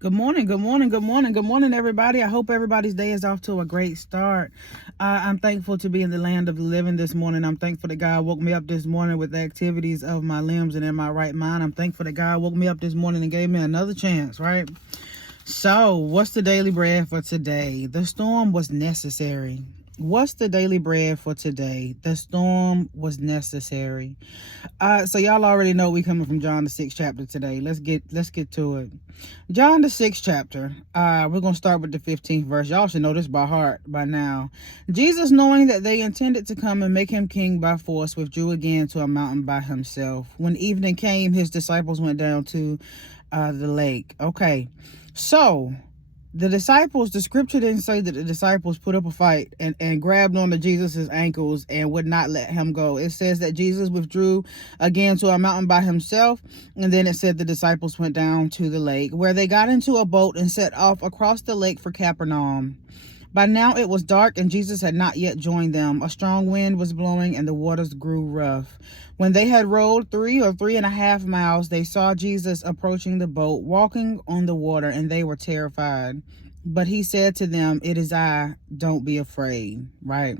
Good morning, good morning, good morning, good morning, everybody. I hope everybody's day is off to a great start. I'm thankful to be in the land of the living this morning. I'm thankful that God woke me up this morning with the activities of my limbs and in my right mind. I'm thankful that God woke me up this morning and gave me another chance, right? So, what's the daily bread for today? The storm was necessary. What's the daily bread for today? The storm was necessary. So y'all already know we coming from John the 6th chapter today. Let's get to it. John the 6th chapter. We're gonna start with the 15th verse. Y'all should know this by heart by now. Jesus, knowing that they intended to come and make him king by force, withdrew again to a mountain by himself. When evening came, his disciples went down to the lake. Okay, so the scripture didn't say that the disciples put up a fight and grabbed onto Jesus's ankles and would not let him go. It says that Jesus withdrew again to a mountain by himself, and then it said the disciples went down to the lake, where they got into a boat and set off across the lake for Capernaum. By now it was dark, and Jesus had not yet joined them. A strong wind was blowing, and the waters grew rough. When they had rowed 3.5 miles, they saw Jesus approaching the boat, walking on the water, and they were terrified. But he said to them, "It is I, don't be afraid." Right?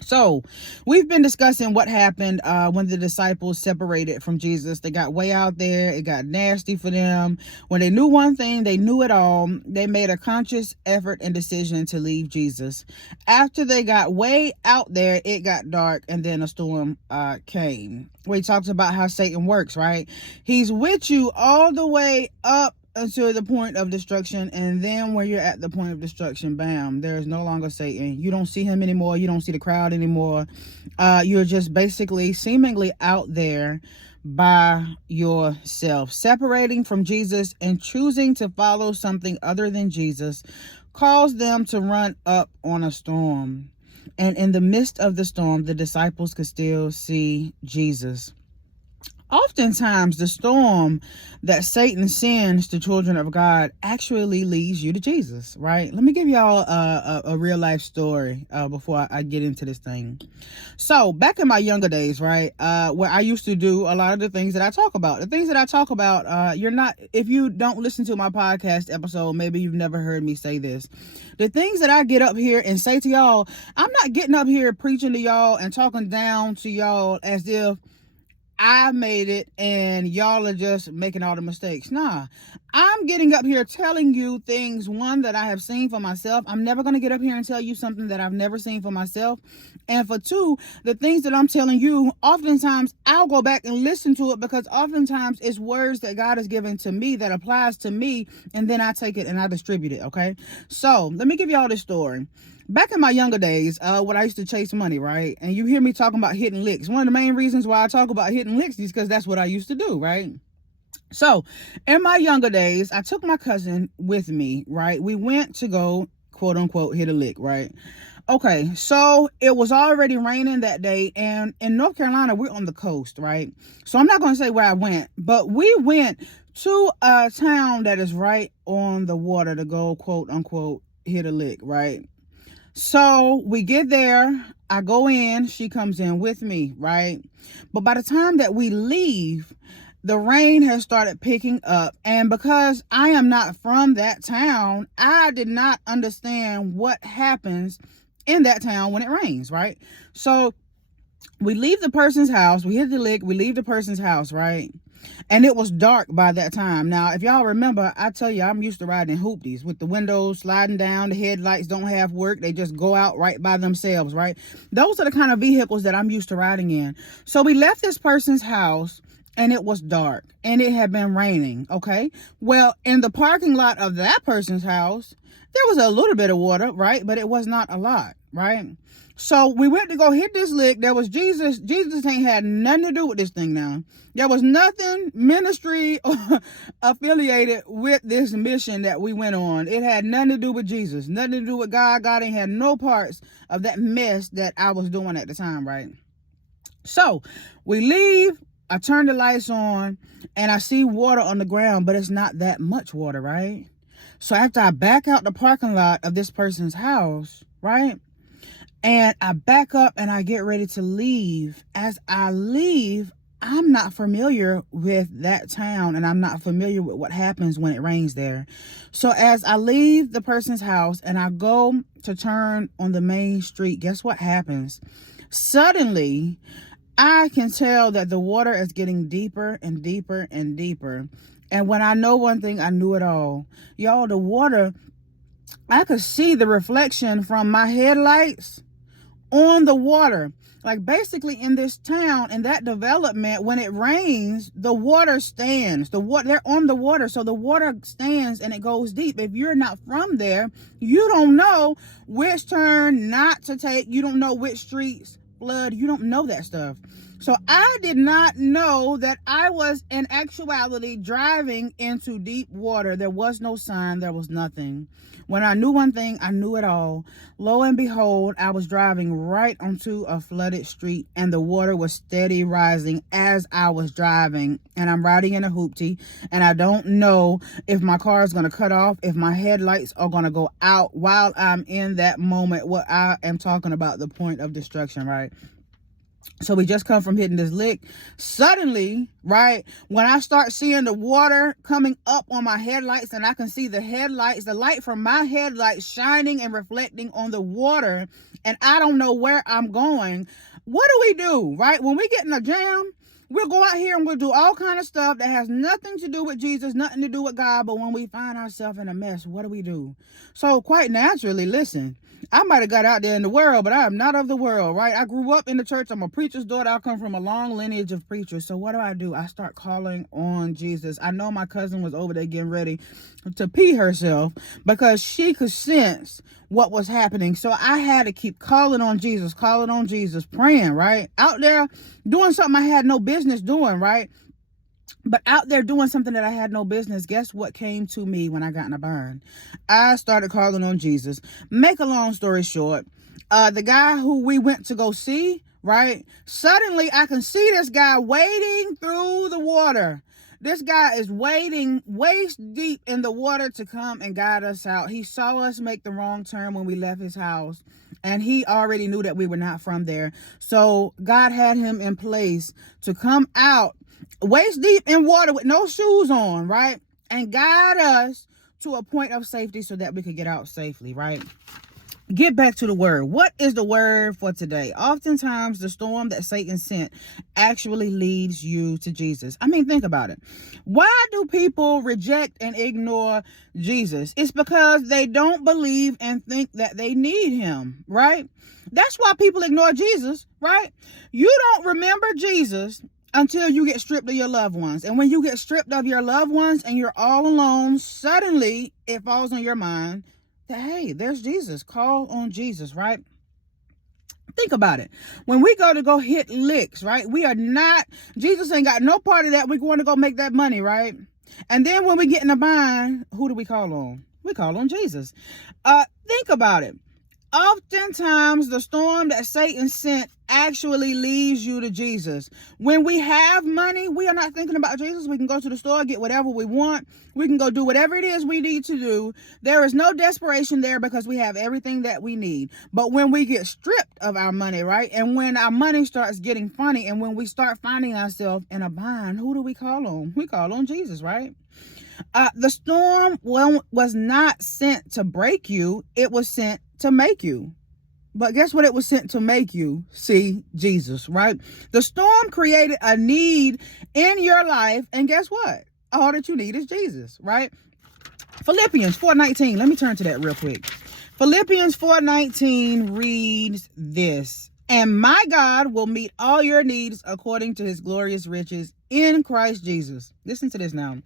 So we've been discussing what happened when the disciples separated from Jesus. They got way out there. It got nasty for them. When they knew one thing, they knew it all. They made a conscious effort and decision to leave Jesus. After they got way out there, it got dark, and then a storm came. We talked about how Satan works, right? He's with you all the way up until the point of destruction, and then when you're at the point of destruction, bam, there is no longer Satan. You don't see him anymore. You don't see the crowd anymore. You're just basically seemingly out there by yourself. Separating from Jesus and choosing to follow something other than Jesus caused them to run up on a storm, and in the midst of the storm, the disciples could still see Jesus. Oftentimes, the storm that Satan sends to children of God actually leads you to Jesus, right? Let me give y'all a real life story before I get into this thing. So, back in my younger days, right, where I used to do a lot of the things that I talk about. The things that I talk about, if you don't listen to my podcast episode, maybe you've never heard me say this. The things that I get up here and say to y'all, I'm not getting up here preaching to y'all and talking down to y'all as if I made it and y'all are just making all the mistakes. Nah, I'm getting up here telling you things, one, that I have seen for myself. I'm never going to get up here and tell you something that I've never seen for myself. And for two, the things that I'm telling you, oftentimes I'll go back and listen to it, because oftentimes it's words that God has given to me that applies to me, and then I take it and I distribute it, okay? So let me give y'all this story. Back in my younger days, when I used to chase money, right? And you hear me talking about hitting licks. One of the main reasons why I talk about hitting licks is because that's what I used to do, right? So in my younger days, I took my cousin with me, right? We went to go, quote unquote, hit a lick, right? Okay, so it was already raining that day, and in North Carolina, we're on the coast, right? So I'm not going to say where I went, but we went to a town that is right on the water to go, quote unquote, hit a lick, right? So we get there, I go in, she comes in with me, right? But by the time that we leave, the rain has started picking up. And because I am not from that town, I did not understand what happens in that town when it rains, right? So we leave the person's house, we hit the lick, we leave the person's house, right? And it was dark by that time. Now, if y'all remember, I tell you, I'm used to riding in hoopties with the windows sliding down. The headlights don't have work. They just go out right by themselves, right? Those are the kind of vehicles that I'm used to riding in. So we left this person's house, and it was dark, and it had been raining, okay? Well, in the parking lot of that person's house, there was a little bit of water, right? But it was not a lot, right? So we went to go hit this lick. There was Jesus. Jesus ain't had nothing to do with this thing now. There was nothing ministry affiliated with this mission that we went on. It had nothing to do with Jesus, nothing to do with God. God ain't had no parts of that mess that I was doing at the time, right? So we leave. I turn the lights on, and I see water on the ground, but it's not that much water, right? So after I back out the parking lot of this person's house, right? And I back up and I get ready to leave. As I leave, I'm not familiar with that town, and I'm not familiar with what happens when it rains there. So as I leave the person's house and I go to turn on the main street, guess what happens? Suddenly, I can tell that the water is getting deeper and deeper and deeper. And when I know one thing, I knew it all. Y'all, the water, I could see the reflection from my headlights on the water. Like basically in this town, in that development, when it rains, the water stands. They're on the water, so the water stands and it goes deep. If you're not from there, you don't know which turn not to take. You don't know which streets flood. You don't know that stuff. So I did not know that I was in actuality driving into deep water. There was no sign. There was nothing. When I knew one thing, I knew it all. Lo and behold, I was driving right onto a flooded street, and the water was steady rising as I was driving. And I'm riding in a hoopty, and I don't know if my car is going to cut off, if my headlights are going to go out while I'm in that moment. What I am talking about, the point of destruction, right? So we just come from hitting this lick. Suddenly, right, when I start seeing the water coming up on my headlights, and I can see the headlights, the light from my headlights shining and reflecting on the water, and I don't know where I'm going, what do, right? When we get in a jam, we'll go out here and we'll do all kind of stuff that has nothing to do with Jesus, nothing to do with God. But when we find ourselves in a mess, what do? So quite naturally, listen, I might have got out there in the world, but I am not of the world, right? I grew up in the church. I'm a preacher's daughter. I come from a long lineage of preachers. So what do? I start calling on Jesus. I know my cousin was over there getting ready to pee herself because she could sense what was happening. So I had to keep calling on Jesus, praying, right? Out there doing something I had no business doing, right? But out there doing something that I had no business, guess what came to me when I got in a bind? I started calling on Jesus. Make a long story short, the guy who we went to go see, right? Suddenly I can see this guy wading through the water. This guy is wading waist deep in the water to come and guide us out. He saw us make the wrong turn when we left his house, and he already knew that we were not from there. So God had him in place to come out waist deep in water with no shoes on, right? And guide us to a point of safety so that we could get out safely, right? Get back to the word. What is the word for today? Oftentimes, the storm that Satan sent actually leads you to Jesus. I mean, think about it. Why do people reject and ignore Jesus? It's because they don't believe and think that they need him, right? That's why people ignore Jesus, right? You don't remember Jesus until you get stripped of your loved ones. And when you get stripped of your loved ones and you're all alone, suddenly it falls on your mind that, hey, there's Jesus. Call on Jesus, right? Think about it. When we go hit licks, right? We are not, Jesus ain't got no part of that. We're going to go make that money, right? And then when we get in a bind, who do we call on? We call on Jesus. Think about it. Oftentimes, the storm that Satan sent actually leads you to Jesus. When we have money, we are not thinking about Jesus. We can go to the store, get whatever we want. We can go do whatever it is we need to do. There is no desperation there because we have everything that we need. But when we get stripped of our money, right, and when our money starts getting funny, and when we start finding ourselves in a bind, who do we call on? We call on Jesus, right? The storm was not sent to break you. It was sent to make you. But guess what it was sent to make you? See Jesus, right? The storm created a need in your life. And guess what? All that you need is Jesus, right? Philippians 4:19. Let me turn to that real quick. Philippians 4:19 reads this. And my God will meet all your needs according to his glorious riches in Christ Jesus. Listen to this now.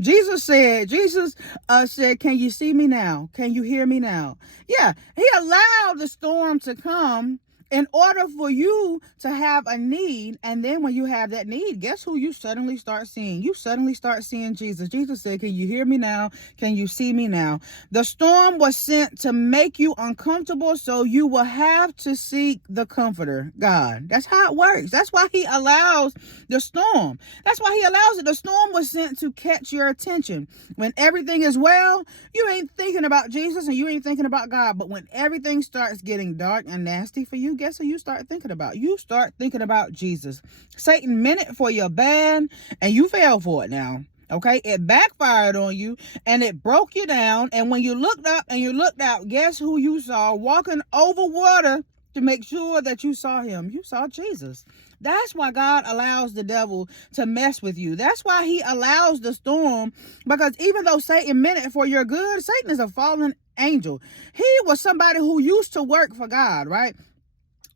Jesus said, can you see me now? Can you hear me now? Yeah, he allowed the storm to come in order for you to have a need. And then when you have that need, guess who you suddenly start seeing? You suddenly start seeing Jesus. Jesus said, can you hear me now? Can you see me now? The storm was sent to make you uncomfortable, so you will have to seek the comforter, God. That's how it works. That's why he allows the storm. That's why he allows it. The storm was sent to catch your attention. When everything is well, you ain't thinking about Jesus and you ain't thinking about God. But when everything starts getting dark and nasty for you, guess who you start thinking about? You start thinking about Jesus. Satan meant it for your bad, and you fell for it now. Okay, it backfired on you and it broke you down. And when you looked up and you looked out, guess who you saw walking over water to make sure that you saw him? You saw Jesus. That's why God allows the devil to mess with you. That's why he allows the storm, because even though Satan meant it for your good, Satan is a fallen angel. He was somebody who used to work for God, right?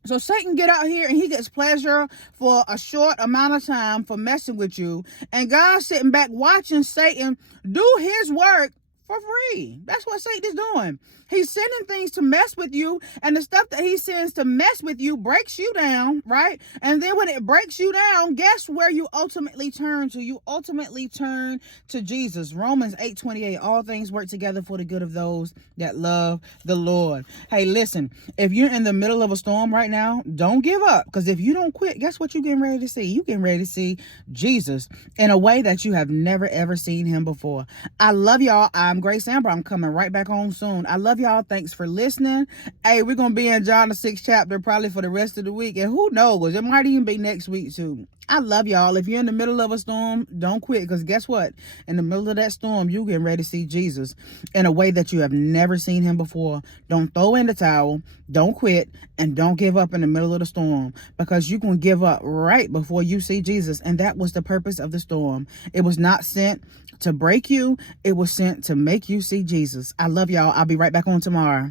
So Satan get out here and he gets pleasure for a short amount of time for messing with you. And God's sitting back watching Satan do his work for free. That's what Satan is doing. He's sending things to mess with you, and the stuff that he sends to mess with you breaks you down, right? And then when it breaks you down, guess where you ultimately turn to? You ultimately turn to Jesus. Romans 8:28, all things work together for the good of those that love the Lord. Hey, listen, if you're in the middle of a storm right now, don't give up, because if you don't quit, guess what you're getting ready to see? You're getting ready to see Jesus in a way that you have never, ever seen him before. I love y'all. I'm Grace Amber. I'm coming right back home soon. I love y'all. Thanks for listening. Hey, we're going to be in John the 6th chapter probably for the rest of the week. And who knows? It might even be next week too. I love y'all. If you're in the middle of a storm, don't quit. Because guess what? In the middle of that storm, you're getting ready to see Jesus in a way that you have never seen him before. Don't throw in the towel. Don't quit. And don't give up in the middle of the storm. Because you can give up right before you see Jesus. And that was the purpose of the storm. It was not sent to break you. It was sent to make you see Jesus. I love y'all. I'll be right back on tomorrow.